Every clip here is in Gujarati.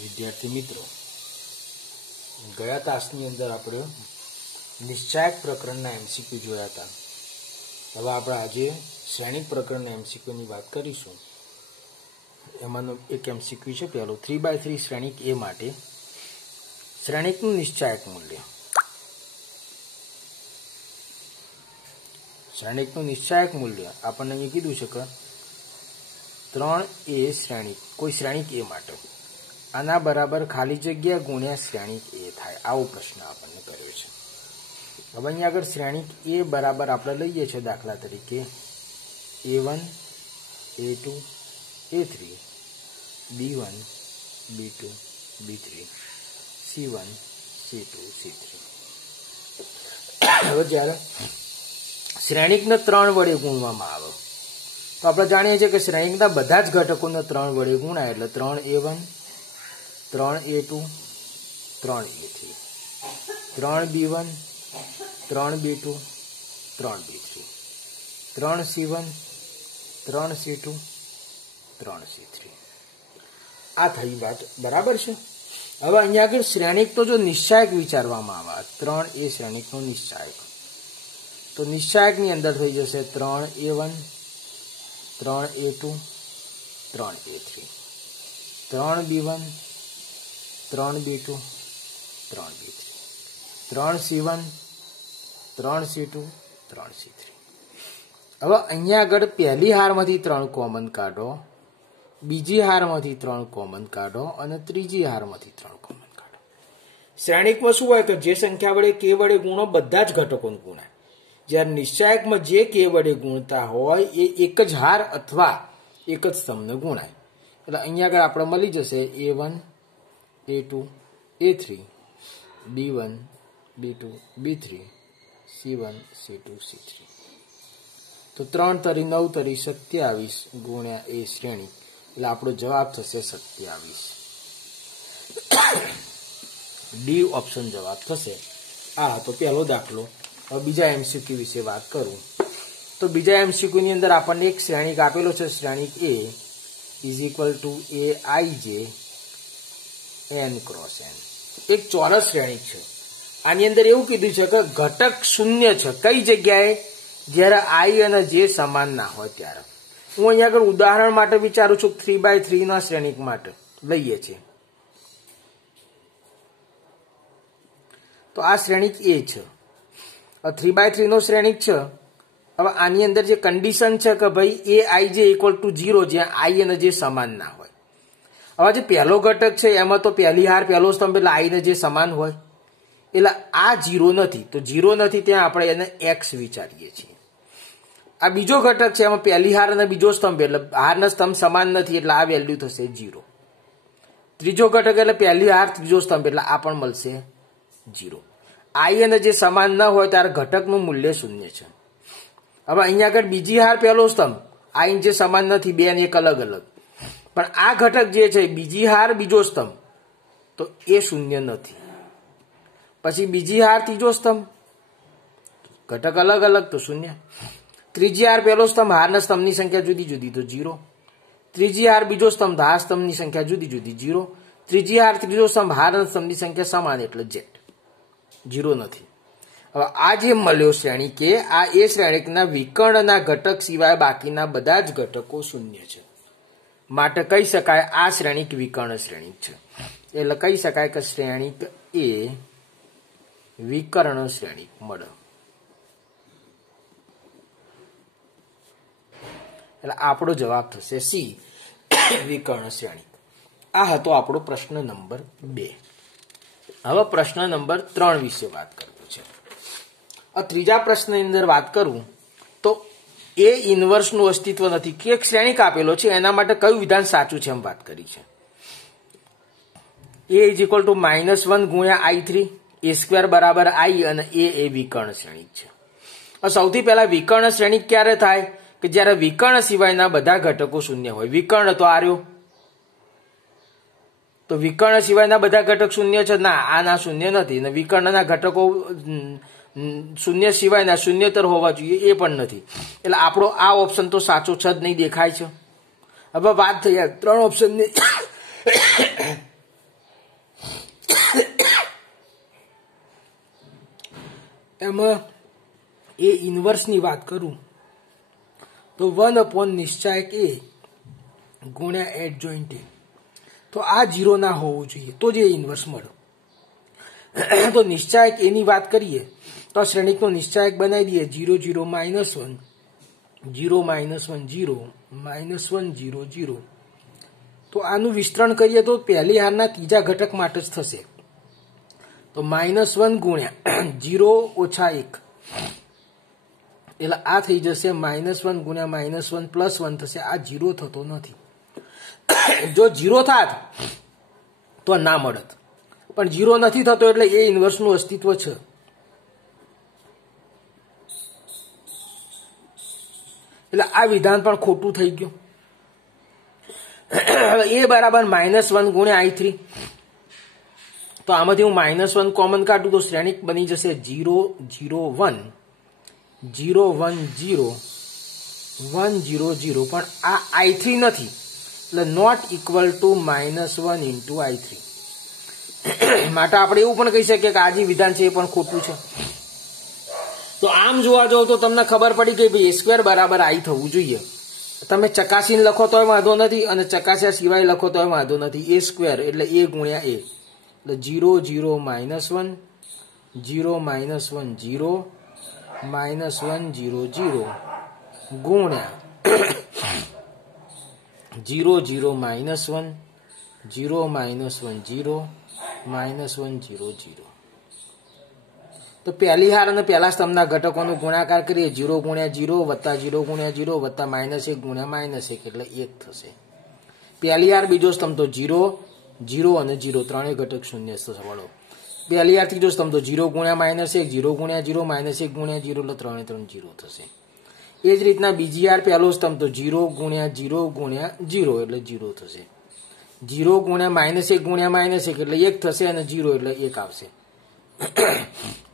વિદ્યાર્થી મિત્રો, ગયા તાસની અંદર આપણે નિશ્ચાયક પ્રકરણના એમસીક્યુ જોયા હતા. હવે આપણે આજે શ્રેણિક પ્રકરણના એમસીક્યુની વાત કરીશું. એમાંનો એક એમસીક્યુ છે પહેલો, 3x3 શ્રેણિક એ માટે શ્રેણિકનું નિશ્ચાયક મૂલ્ય. શ્રેણિકનું નિશ્ચાયક મૂલ્ય આપણને અહીં કીધું છે કે 3a શ્રેણિક, કોઈ શ્રેણિક એ માટે આના બરાબર ખાલી જગ્યા ગુણ્યા શ્રેણિક એ થાય, આવો પ્રશ્ન આપણને કર્યો છે. હવે અહીંયા આગળ શ્રેણિક એ બરાબર આપણે લઈએ છીએ દાખલા તરીકે a1 a2 a3 b1 b2 b3 c1 c2 c3. હવે જ્યારે શ્રેણિકને 3 વડે ગુણવામાં આવે તો આપણે જાણીએ છીએ કે શ્રેણિકના બધા જ ઘટકોને 3 વડે ગુણાય એટલે 3a1 3a2 3a3 3b1 3b2 3b3 3c1 3c2 3c3. આ થઈ વાત બરાબર છે. હવે અહીંયા આગળ શ્રેણિક તો જો નિશ્ચાયક વિચારવામાં આવે, 3a શ્રેણિકનો નિશ્ચાયક, તો નિશ્ચાયકની અંદર થઈ જશે 3a1 3a2 3a3 3b1 3b2 3b3 3c1 3c2 3c3. હવે અહીંયા આગળ પહેલી હારમાંથી 3 કોમન કાઢો, બીજી હારમાંથી 3 કોમન કાઢો અને ત્રીજી હારમાંથી 3 કોમન કાઢો. શ્રેણિકમાં શું હોય કે જે સંખ્યા વડે કે વડે ગુણો બધા જ ઘટકોને ગુણાય. જ્યારે નિશ્ચાયકમાં જે કે વડે ગુણતા હોય એ એક જ હાર અથવા એક જ સ્તંભને ગુણાય. એટલે અહીંયા આગળ આપણે મળી જશે a1 a2 a3 b1 b2 b3 c1 c2 c3. તો 3 તરી 9 તરી 27 ગુણ્યા એ શ્રેણી એટલે આપણો જવાબ થશે 27. ડી ઓપ્શન જવાબ થશે. આ તો પહેલો દાખલો. હવે બીજા એમસીક્યુ વિશે વાત કરું તો બીજા એમસીક્યુ ની અંદર આપણને એક શ્રેણિક આપેલો છે, શ્રેણિક a is equal two aij n cross n. એક ચોરસ શ્રેણિક છે. આની અંદર એવું કીધું છે કે ઘટક શૂન્ય છે. કઈ જગ્યાએ? જ્યારે i અને j સમાન ના હોય ત્યારે. હું અહીંયા આગળ ઉદાહરણ માટે વિચારું છું, 3x3 ના શ્રેણિક માટે લઈએ છીએ. તો આ શ્રેણિક a છે, 3x3 નો શ્રેણિક છે. હવે આની અંદર જે કન્ડિશન છે કે ભાઈ aij ઇક્વલ ટુ 0, જ્યાં i અને j સમાન ના હોય. હવે જે પહેલો ઘટક છે એમાં તો પહેલી હાર પહેલો સ્તંભ એટલે i ને j સમાન હોય, એટલે આ 0 નથી. તો 0 નથી ત્યાં આપણે એને x વિચારીએ છીએ. આ બીજો ઘટક છે, એમાં પહેલી હાર અને બીજો સ્તંભ એટલે હારના સ્તંભ સમાન નથી એટલે આ વેલ્યુ થશે 0. ત્રીજો ઘટક એટલે પહેલી હાર ત્રીજો સ્તંભ એટલે આ પણ મળશે 0. i અને જે સમાન ન હોય ત્યારે ઘટકનું મૂલ્ય 0 છે. હવે અહીંયા આગળ બીજી હાર પહેલો સ્તંભ, i જે સમાન નથી, બે ને એક અલગ અલગ, પણ આ ઘટક જે છે બીજી હાર બીજો સ્તંભ તો એ 0 નથી. પછી બીજી હાર ત્રીજો સ્તંભ, ઘટક અલગ અલગ તો 0. ત્રીજી હાર પહેલો સ્તંભ, હારના સ્તંભની સંખ્યા જુદી જુદી તો 0. ત્રીજી હાર બીજો સ્તંભ, હાર સ્તંભની સંખ્યા જુદી જુદી 0. ત્રીજી હાર ત્રીજો સ્તંભ, હારના સ્તંભની સંખ્યા સમાન એટલે z 0 નથી. હવે આ જે મળ્યો શ્રેણિક આ એ શ્રેણિકના વિકર્ણના ઘટક સિવાય બાકીના બધા જ ઘટકો 0 છે. માટે કહી શકાય આ શ્રેણિક વિકર્ણ શ્રેણિક છે. એટલે કહી શકાય કે શ્રેણિક એ વિકર્ણ શ્રેણિક મળે. એટલે આપણો જવાબ થશે સી, વિકર્ણ શ્રેણિક. આ હતો આપણો પ્રશ્ન નંબર 2. હવે પ્રશ્ન નંબર 3 વિશે વાત કરવું છે. ત્રીજા પ્રશ્નની અંદર વાત કરું તો એ ઇન્વર્સનું અસ્તિત્વ નથી. કે એક શ્રેણિક આપેલો છે એના માટે કયું વિધાન સાચું છે એમ વાત કરી છે. a ઇઝ ઇક્વલ ટુ -1 ગુણ્યા i3 a² બરાબર i અને એ વિકર્ણ શ્રેણિક છે. સૌથી પહેલા વિકર્ણ શ્રેણિક ક્યારે થાય? કે જ્યારે વિકર્ણ સિવાયના બધા ઘટકો 0 હોય. વિકર્ણ તો આર્યો, તો વિકર્ણ સિવાયના બધા ઘટક 0 છે? ના, આના 0 નથી. અને વિકર્ણના ઘટકો 0 સિવાયના 0 હોવા જોઈએ એ પણ નથી. એટલે આપણો આ ઓપ્શન તો સાચો છે જ નહીં, દેખાય છે. હવે વાત થઈ 3 ઓપ્શનની એમાં એ ઇન્વર્સની વાત કરું તો 1 નિશ્ચાયક એ ગુણ્યા એડજોઇન્ટ એ, તો આ 0 ના હોવું જોઈએ તો જ એ ઇન્વર્સ મળે. તો નિશ્ચાયક એની વાત કરીએ તો શ્રેણિકનો નિશ્ચાયક બનાવી દઈએ 0 0 -1 0 -1 0 -1 0 0. તો આનું વિસ્તરણ કરીએ તો પહેલી હારના ત્રીજા ઘટક માટે જ થશે. તો -1 ગુણ્યા 0 - 1 એટલે આ થઈ જશે -1 ગુણ્યા -1 + 1 થશે. આ 0 થતો નથી. જો 0 થાત તો ના મળત, પણ 0 નથી થતો એટલે એ ઇન્વર્સનું અસ્તિત્વ છે. એટલે આ વિધાન પણ ખોટું થઈ ગયું. એ બરાબર -1 ગુણ્યા I3. તો આમાંથી હું -1 કોમન કાઢું તો શ્રેણિક બની જશે 0 0 1 0 1 0 1 0 0. પણ આ I3 નથી એટલે not equal to -1 into I3. માટે આપણે એવું પણ કહી શકીએ કે આ જે વિધાન છે એ પણ ખોટું છે. તો આમ જોવા જાવ તો તમને ખબર પડી ગઈ ભાઈ A² બરાબર I થવું જોઈએ. તમે ચકાસીને લખો તોય વાંધો નથી અને ચકાસ્યા સિવાય લખો તોય વાંધો નથી. A² એટલે A ગુણ્યા A એટલે 0 0 -1 0 -1 0 -1 0 0 ગુણ્યા 0 0 -1 0 -1 0 -1 0 0. તો પહેલી હાર અને પહેલા સ્તંભના ઘટકોનો ગુણાકાર કરીએ 0 ગુણ્યા 0 વત્તા 0 ગુણ્યા 0 વત્તા -1 ગુણ્યા -1 એટલે 1 થશે. પહેલી હાર બીજો સ્તંભ તો 0 0 અને 0 ત્રણેય ઘટક શૂન્ય થશે. પહેલી હાર ત્રીજો સ્તંભ તો 0 ગુણ્યા -1 0 ગુણ્યા 0 -1 ગુણ્યા 0 એટલે ત્રણે 0 થશે. એ જ રીતના બીજી હાર પહેલો સ્તંભ તો 0 ગુણ્યા 0 ગુણ્યા 0 એટલે 0 થશે. 0 ગુણ્યા -1 ગુણ્યા -1 એટલે 1 થશે અને 0 એટલે 1 આવશે.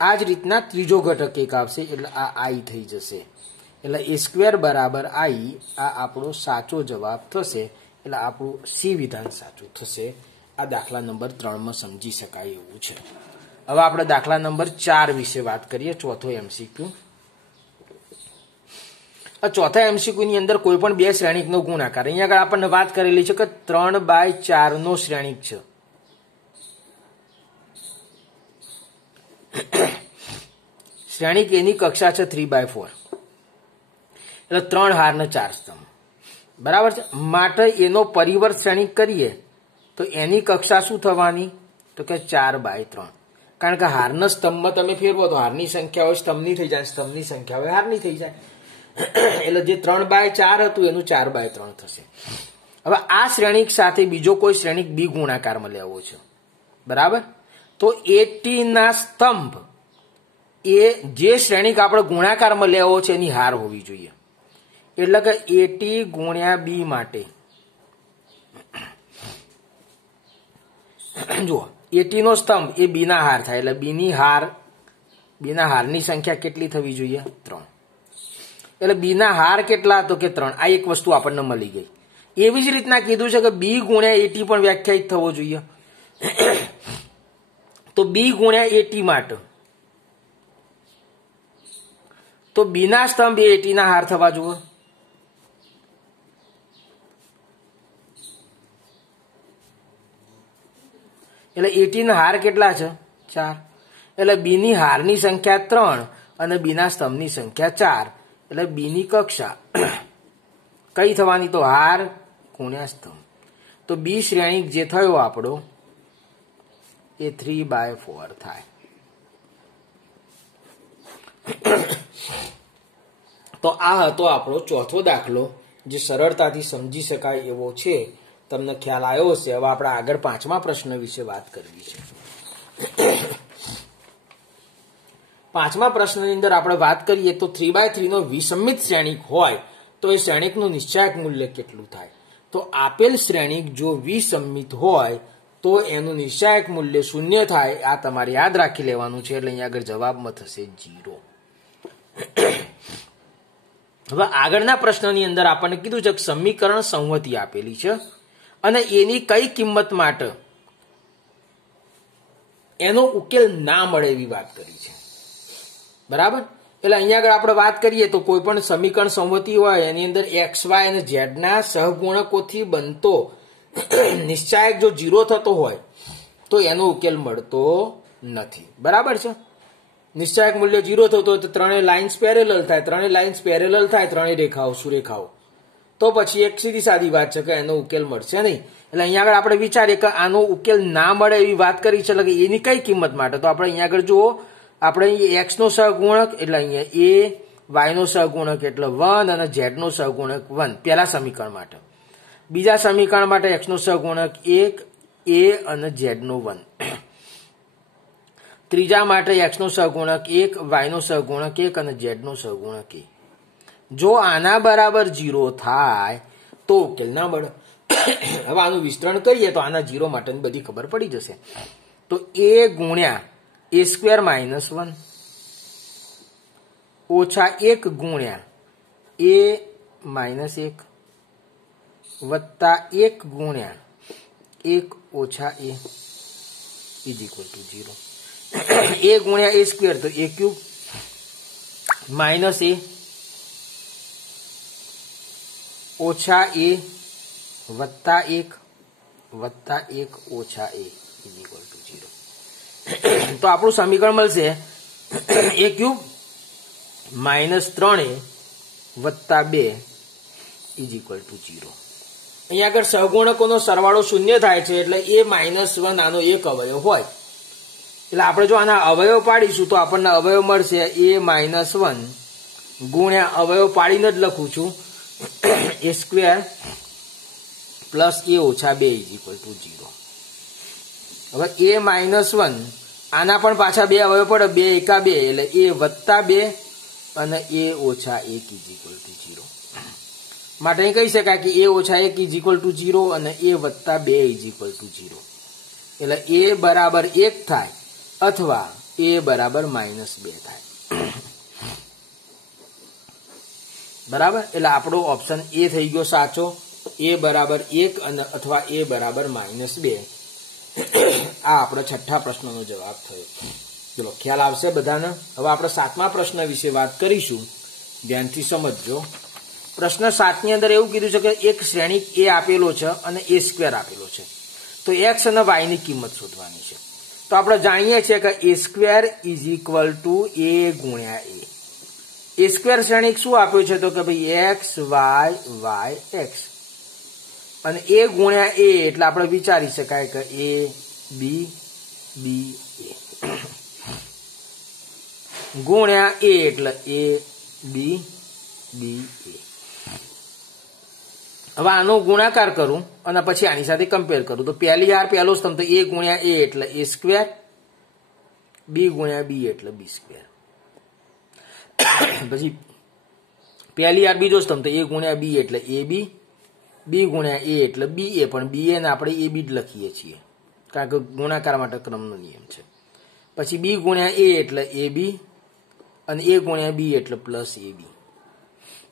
આ જ રીતના ત્રીજો ઘટક 1 આવશે એટલે આ I થઈ જશે. એટલે A² બરાબર I આ આપણો સાચો જવાબ થશે. એટલે આપણું C વિધાન સાચું થશે. આ દાખલા નંબર 3 માં સમજી શકાય એવું છે. હવે આપણે દાખલા નંબર 4 વિશે વાત કરીએ. ચોથો MCQ. આ ચોથા MCQ ની અંદર કોઈ પણ બે શ્રેણિકનો ગુણાકાર. અહીંયા આગળ આપણને વાત કરેલી છે કે 3/4 નો શ્રેણિક છે. શ્રેણિક એની કક્ષા છે 3/4 એટલે 3 હાર ને 4 સ્તંભ બરાબર છે. માટે એનો પરિવર્ત શ્રેણિક કરીએ તો એની કક્ષા શું થવાની તો કે 4/3. કારણ કે હારના સ્તંભમાં તમે ફેરવો તો હારની સંખ્યા હોય સ્તંભની થઈ જાય, સ્તંભની સંખ્યા હોય હારની થઈ જાય. એટલે જે 3/4 હતું એનું 4/3 થશે. હવે આ શ્રેણિક સાથે બીજો કોઈ શ્રેણિક બી ગુણાકારમાં લેવો છે બરાબર. તો 80 ના સ્તંભ એ જે શ્રેણિક આપણે ગુણાકારમાં લેવો છે એની હાર હોવી જોઈએ. એટલે કે 80 ગુણ્યા બી માટે જુઓ 80 નો સ્તંભ એ બી ના હાર થાય એટલે બીના હારની સંખ્યા કેટલી થવી જોઈએ 3. એટલે બી ના હાર કેટલા તો કે 3. આ એક વસ્તુ આપણને મળી ગઈ. એવી જ રીતના કીધું છે કે બી ગુણ્યા 80 પણ વ્યાખ્યાયિત થવો જોઈએ. તો બી ગુણ્યા 80 માટે તો બી ના સ્તંભ એ 80 ના હાર થવા જોઈએ. એટલે 80 ના હાર કેટલા છે 4. એટલે બી ની હારની સંખ્યા 3 અને બી ના સ્તંભની સંખ્યા 4. એટલે બી ની કક્ષા કઈ થવાની તો હાર ગુણ્યા સ્તંભ. તો બી શ્રેણિક જે થયો આપણો એ 3/4 થાય. તો આ હતો આપણો ચોથો દાખલો જે સરળતાથી સમજી શકાય એવો છે. તમને ખ્યાલ આવ્યો હશે. હવે આપણે આગળ 5મા પ્રશ્ન વિશે વાત કરવી છે. 5મા પ્રશ્નની અંદર આપણે વાત કરીએ તો 3/3 નો વિસમિત શ્રેણિક હોય તો એ શ્રેણિકનું નિશ્ચાયક મૂલ્ય કેટલું થાય. તો આપેલ શ્રેણિક જો વિસમિત હોય તો એનું નિશ્ચાયક મૂલ્ય 0 થાય. આ તમારે યાદ રાખી લેવાનું છે. એટલે અહીંયા આગળ જવાબમાં થશે 0. હવે આગળના પ્રશ્નની અંદર આપણને કીધું છે કે સમીકરણ સંહતિ આપેલી છે અને એની કઈ કિંમત માટે એનો ઉકેલ ના મળે એવી વાત કરી છે. બરાબર. એટલે અહીંયા આગળ આપણે વાત કરીએ તો કોઈ પણ સમીકરણ સંમતિ હોય એની અંદર એક્સ વાય અને ઝેડ ના સહગુણકોથી બનતો નિશ્ચાયક જો 0 થતો હોય તો એનો ઉકેલ મળતો નથી. બરાબર છે. નિશ્ચાયક મૂલ્ય 0 થતો હોય તો ત્રણેય લાઇન્સ પેરેલલ થાય, ત્રણેય લાઇન્સ પેરેલલ થાય, ત્રણેય રેખાઓ સુરેખાઓ, તો પછી એક સીધી સાદી વાત છે કે એનો ઉકેલ મળશે નહીં. એટલે અહીંયા આગળ આપણે વિચારીએ કે આનો ઉકેલ ના મળે એવી વાત કરી છે, એટલે એની કઈ કિંમત માટે? તો આપણે અહીંયા આગળ જુઓ, આપણે એક્સ નો સહગુણક એટલે અહીંયા એ, વાય નો સહગુણક એટલે 1 અને ઝેડ નો સહગુણક 1 પહેલા સમીકરણ માટે. બીજા સમીકરણ માટે એક્સ નો સહગુણક 1, એ અને ઝેડ નો 1. ત્રીજા માટે એક્સ નો સહગુણક 1, વાય નો સહગુણક 1 અને ઝેડ નો સહગુણક 1. જો આના બરાબર 0 થાય તો ઉકેલ ના મળે. હવે આનું વિસ્તરણ કરીએ તો આના 0 માટેની બધી ખબર પડી જશે. તો એ ગુણ્યા એ સ્ક્વેર માઇનસ 1 ઓછા 1 ગુણ્યા એ માઇનસ 1 વત્તા 1 ગુણ્યા 1 ઓછા એ ઇઝ ઇક્વલ ટુ 0. એ ગુણ્યા એ સ્ક્વેર તો એ ક્યુબ માઇનસ એ ઓછા એ વત્તા 1 ઓછા એ ઇઝ ઇક્વલ ટુ 0. તો આપણું સમીકરણ મળશે એ ક્યુબ માઇનસ 3a વત્તા 2 ઇઝ ઇક્વલ ટુ 0. અહીંયા આગળ સહગુણકોનો સરવાળો 0 થાય છે એટલે એ -1 આનો એક અવયવ હોય. એટલે આપણે જો આના અવયવ પાડીશું તો આપણને અવયવ મળશે એ -1 ગુણ્યા અવયવ પાડીને જ લખું છું એ સ્ક્વેર પ્લસ એ ઓછા 2 ઇઝ ઇક્વલ ટુ 0. હવે એ -1 આના પણ પાછા 2 અવયવ પડે, 2 એકા 2 એટલે એ વત્તા 2 અને એ ઓછા 1 ઇઝ ઇક્વલ ટુ 0. માટે અહીં કહી શકાય કે એ ઓછા 1 ઇઝ ઇક્વલ ટુ 0 અને એ વત્તા 2 ઇઝ ઇક્વલ ટુ 0. એટલે એ બરાબર 1 થાય અથવા એ બરાબર -2 થાય. બરાબર. એટલે આપણો ઓપ્શન એ થઈ ગયો સાચો, એ બરાબર 1 અને અથવા એ બરાબર -2. આ આપણો છઠ્ઠા પ્રશ્નનો જવાબ થયો. ચલો ખ્યાલ આવશે બધાને. હવે આપણે 7મા પ્રશ્ન વિશે વાત કરીશું, ધ્યાનથી સમજજો. પ્રશ્ન 7 ની અંદર એવું કીધું છે કે એક શ્રેણિક એ આપેલો છે અને એ સ્ક્વેર આપેલો છે, તો એક્સ અને વાય ની કિંમત શોધવાની છે. તો આપણે જાણીએ છીએ કે એ સ્ક્વેર ઇઝ ઇક્વલ ટુ એ ગુણ્યા એ. એ સ્ક્વેર શ્રેણિક શું આપ્યું છે તો કે ભાઈ એક્સ વાય વાય એક્સ, અને એ ગુણ્યા એ એટલે આપણે વિચારી શકાય કે એ બી બી એ ગુણ્યા એ એટલે એ બી બી એ. હવે આનો ગુણાકાર કરું અને પછી આની સાથે કમ્પેર કરું તો પહેલો સ્તંભ તો એ ગુણ્યા એ એટલે એ સ્ક્વેર, બી ગુણ્યા બી એટલે બી સ્ક્વેર. પછી બીજો સ્તંભ તો એ ગુણ્યા બી એટલે એ બી ગુણ્યા એ એટલે બી એ, પણ બી એ ને આપણે એ બી જ લખીએ છીએ કારણ કે ગુણાકાર માટે ક્રમનો નિયમ છે. પછી બી ગુણ્યા એ એટલે એ બી અને એ ગુણ્યા બી એટલે પ્લસ એ બી,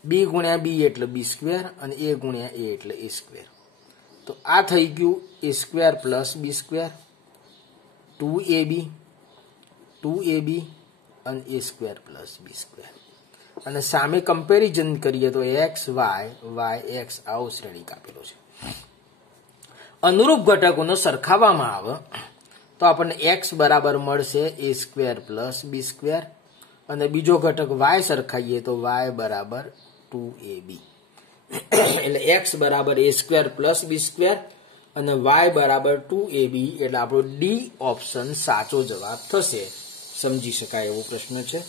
બી ગુણ્યા બી એટલે બી સ્ક્વેર અને એ ગુણ્યા એ એટલે એ સ્ક્વેર. તો આ થઈ ગયું એ સ્ક્વેર પ્લસ બી સ્ક્વેર 2ab અને એ સ્ક્વેર પ્લસ બી સ્ક્વેર. અને સામે કમ્પેરિઝન કરીએ તો એક્સ વાય એક્સ આવો શ્રેણિક આપેલો છે. અનુરૂપ ઘટકોને સરખાવવામાં આવે તો આપણને એક્સ બરાબર મળશે એ સ્ક્વેર પ્લસ બી સ્ક્વેર, અને બીજો ઘટક વાય સરખાઈએ તો વાય બરાબર 2ab. એટલે એક્સ બરાબર એ સ્ક્વેર પ્લસ બી સ્ક્વેર અને વાય બરાબર 2ab. એટલે આપણો ડી ઓપ્શન સાચો જવાબ થશે. સમજી શકાય એવો પ્રશ્ન છે,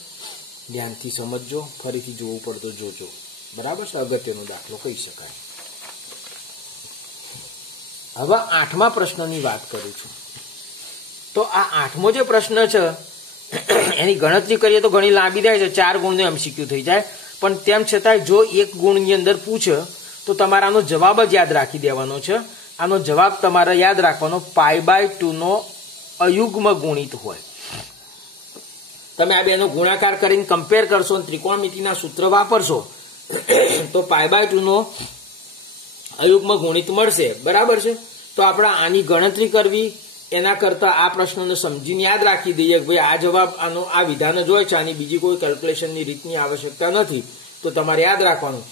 ધ્યાનથી સમજજો. ફરીથી જોવું પડતો જોજો. બરાબર છે, અગત્યનો દાખલો કહી શકાય. હવે 8મા પ્રશ્નની વાત કરું છું. તો આ 8મો જે પ્રશ્ન છે એની ગણતરી કરીએ તો ઘણી લાંબી થાય છે, 4 ગુણનો MCQ થઈ જાય. પણ તેમ છતાં જો એક ગુણની અંદર પૂછે તો તમારે આનો જવાબ જ યાદ રાખી દેવાનો છે. આનો જવાબ તમારે યાદ રાખવાનો π/2 નો અયુગ્મ ગુણિત હોય. તમે આ બેનો ગુણાકાર કરીને કમ્પેર કરશો અને ત્રિકોણમિતિના સૂત્ર વાપરશો તો π/2 નો અયુગ્મ ગુણિત મળશે. બરાબર છે. તો આપણે આની ગણતરી કરવી એના કરતા આ પ્રશ્નને સમજીને યાદ રાખી દઈએ કે ભાઈ આ જવાબ આનો આ વિધાન જ હોય છે, આની બીજી કોઈ કેલ્ક્યુલેશનની રીતની આવશ્યકતા નથી. તો તમારે યાદ રાખવાનું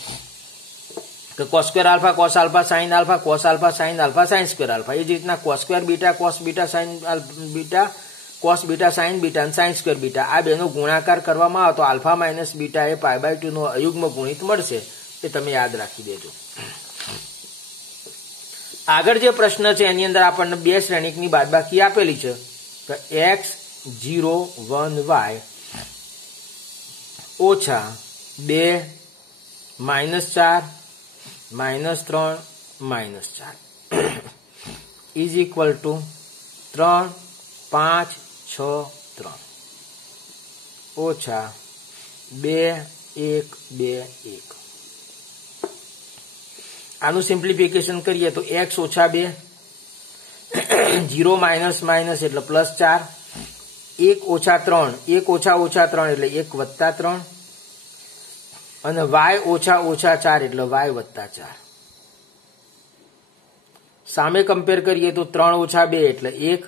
કે cos square alpha cos alpha sin alpha cos alpha sin alpha sin square alpha. એ જ રીતના cos square beta cos beta sin beta cos beta sin beta અને sin સ્ક્વેર બીટા આ બેનો ગુણાકાર કરવામાં આવે તો આલ્ફા માઇનસ બીટા એ π/2 નો અયુગ્મ ગુણિત મળશે. એ તમે યાદ રાખી દેજો. આગળ જે પ્રશ્ન છે એની અંદર આપણને બે શ્રેણિકની બાદબાકી આપેલી છે તો x 0 1 y ઓછા 2 -4 -3 -4 ઇઝ ઇક્વલ ટુ 3 5 6 3 ઓછા 2 1 2 1. આનું સિમ્પ્લિફિકેશન કરીએ તો x ઓછા 2 0 માઇનસ માઇનસ એટલે +4 1 ઓછા 3 1 ઓછા ઓછા 3 એટલે 1 વત્તા 3 અને y ઓછા ઓછા 4 એટલે y વત્તા 4. સામે કમ્પેર કરીએ તો 3 ઓછા 2 એટલે 1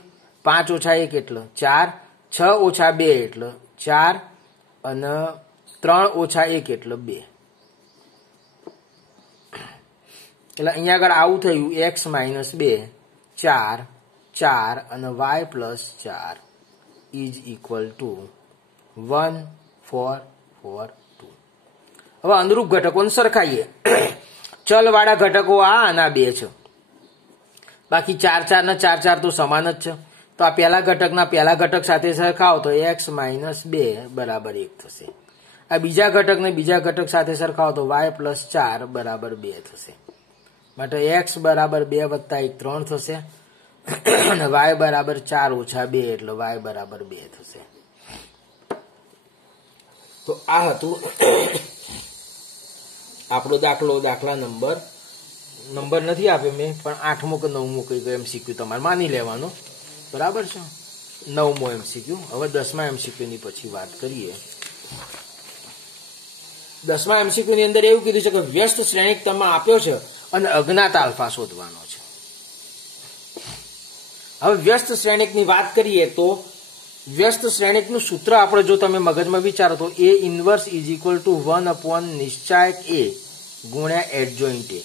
5 ઓછા 1 એટલે 4 6 ઓછા 2 એટલે 4 અને 3 ઓછા 1 એટલે 2. એટલે અહીંયા આગળ આવું થયું x માઇનસ 2 4 4 અને y plus 4 is equal to 1 4 4 2. હવે અનુરૂપ ઘટકોને સરખાઈએ. ચલવાળા ઘટકો આ અને આ 2 છે, બાકી 4 4 ને 4 4 તો સમાન જ છે. તો આ પહેલા ઘટકના પહેલા ઘટક સાથે સરખાવો તો x માઇનસ 2 બરાબર 1 થશે. આ બીજા ઘટકને બીજા ઘટક સાથે સરખાવો તો y પ્લસ 4 બરાબર 2 થશે. માટે x બરાબર 2 વત્તા 1 3 થશે અને y બરાબર 4 ઓછા 2 એટલે y બરાબર 2 થશે. તો આ હતું આપણો દાખલો. દાખલા નંબર નથી આપ્યો મેં, પણ 8મો કે 9મો કઈ ગયો MCQ તમારે માની લેવાનો. બરાબર છે, 9મો MCQ. હવે 10મા MCQ ની પછી વાત કરીએ. 10મા MCQ ની અંદર એવું કીધું છે કે વ્યસ્ત શ્રેણિક તમે આપ્યો છે અને અજ્ઞાત આલ્ફા શોધવાનો છે. હવે વ્યસ્ત શ્રેણિકની વાત કરીએ તો વ્યસ્ત શ્રેણિકનું સૂત્ર આપણે જો તમે મગજમાં વિચારો તો A inverse is equal to 1 upon નિશ્ચાયક A ગુણ્યા એડજોઇન્ટ A.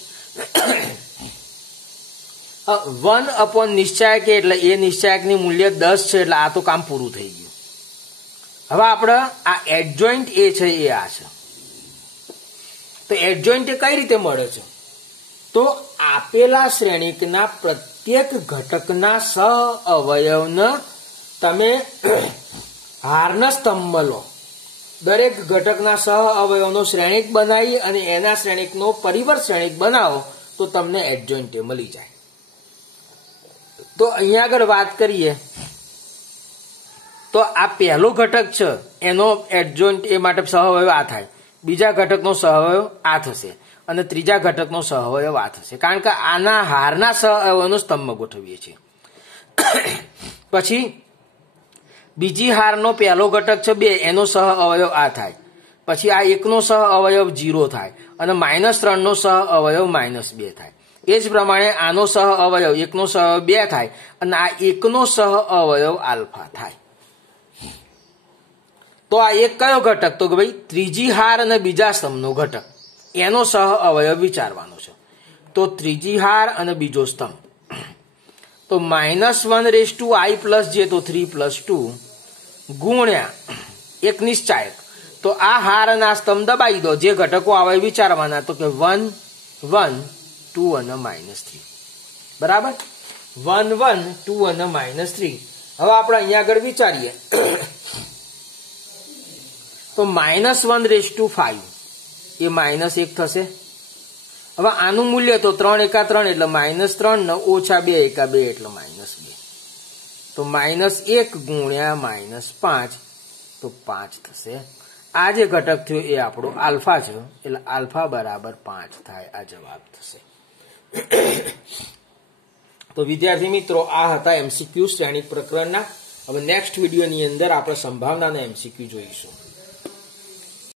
1 અપોન નિશ્ચાયક A એટલે એ નિશ્ચાયકની મૂલ્ય 10 છે એટલે આ તો કામ પૂરું થઈ ગયું. હવે આપણે આ એડજોઇન્ટ A છે એ આ છે. તો એડજોઇન્ટ A કઈ રીતે મળે છે? તો આપેલા શ્રેણિકના પ્રત્યેક ઘટકના સહ અવયવને તમે હારના સ્તંભમાં લો. દરેક ઘટકના સહ અવયવનો શ્રેણિક બનાવી અને એના શ્રેણિકનો પરિવર્ત શ્રેણિક બનાવો તો તમને એડજોઇન્ટ A મળી જાય. તો અહીંયા આગળ વાત કરીએ તો આ પહેલો ઘટક છે એનો એડજોઇન્ટ A માટે સહ અવયવ આ થાય, બીજા ઘટકનો સહ અવયવ આ થશે અને ત્રીજા ઘટકનો સહ અવયવ આ થશે, કારણ કે આના હારના સહ અવયવનો સ્તંભ ગોઠવીએ છીએ. પછી બીજી હારનો પહેલો ઘટક છે 2 એનો સહ અવયવ આ થાય, પછી આ 1નો સહ અવયવ 0 થાય અને -3 નો સહ અવયવ -2 થાય. એ જ પ્રમાણે આનો સહ અવયવ 1નો સહ અવયવ 2 થાય અને આ 1નો સહ અવયવ આલ્ફા થાય. તો આ એક કયો ઘટક? તો કે ભાઈ ત્રીજી હાર અને બીજા સ્તંભનો ઘટક, એનો સહ અવયવ વિચારવાનો છે. તો ત્રીજી હાર અને બીજો સ્તંભ તો -1 plus j તો 3 plus 2 ગુણ્યા એક નિશ્ચાયક. તો આ હાર અને આ સ્તંભ દબાઈ દો, જે ઘટકો આવે વિચારવાના. તો કે 1 1 2 અને -3 બરાબર. 1 1 2 અને -3. હવે આપણે અહીંયા આગળ વિચારીએ તો -1/5 એ -1 થશે. હવે આનું મૂલ્ય તો 3 × 3 એટલે -3 ને ઓછા 2 × 2 એટલે -2. તો -1 ગુણ્યા -5 તો 5 થશે. આ જે ઘટક થયો એ આપણો આલ્ફા છે એટલે આલ્ફા બરાબર 5 થાય. આ જવાબ થશે. તો વિદ્યાર્થી મિત્રો આ હતા MCQ શ્રેણિક પ્રકરણના. હવે નેક્સ્ટ વિડીયોની અંદર આપણે સંભાવનાના MCQ જોઈશું.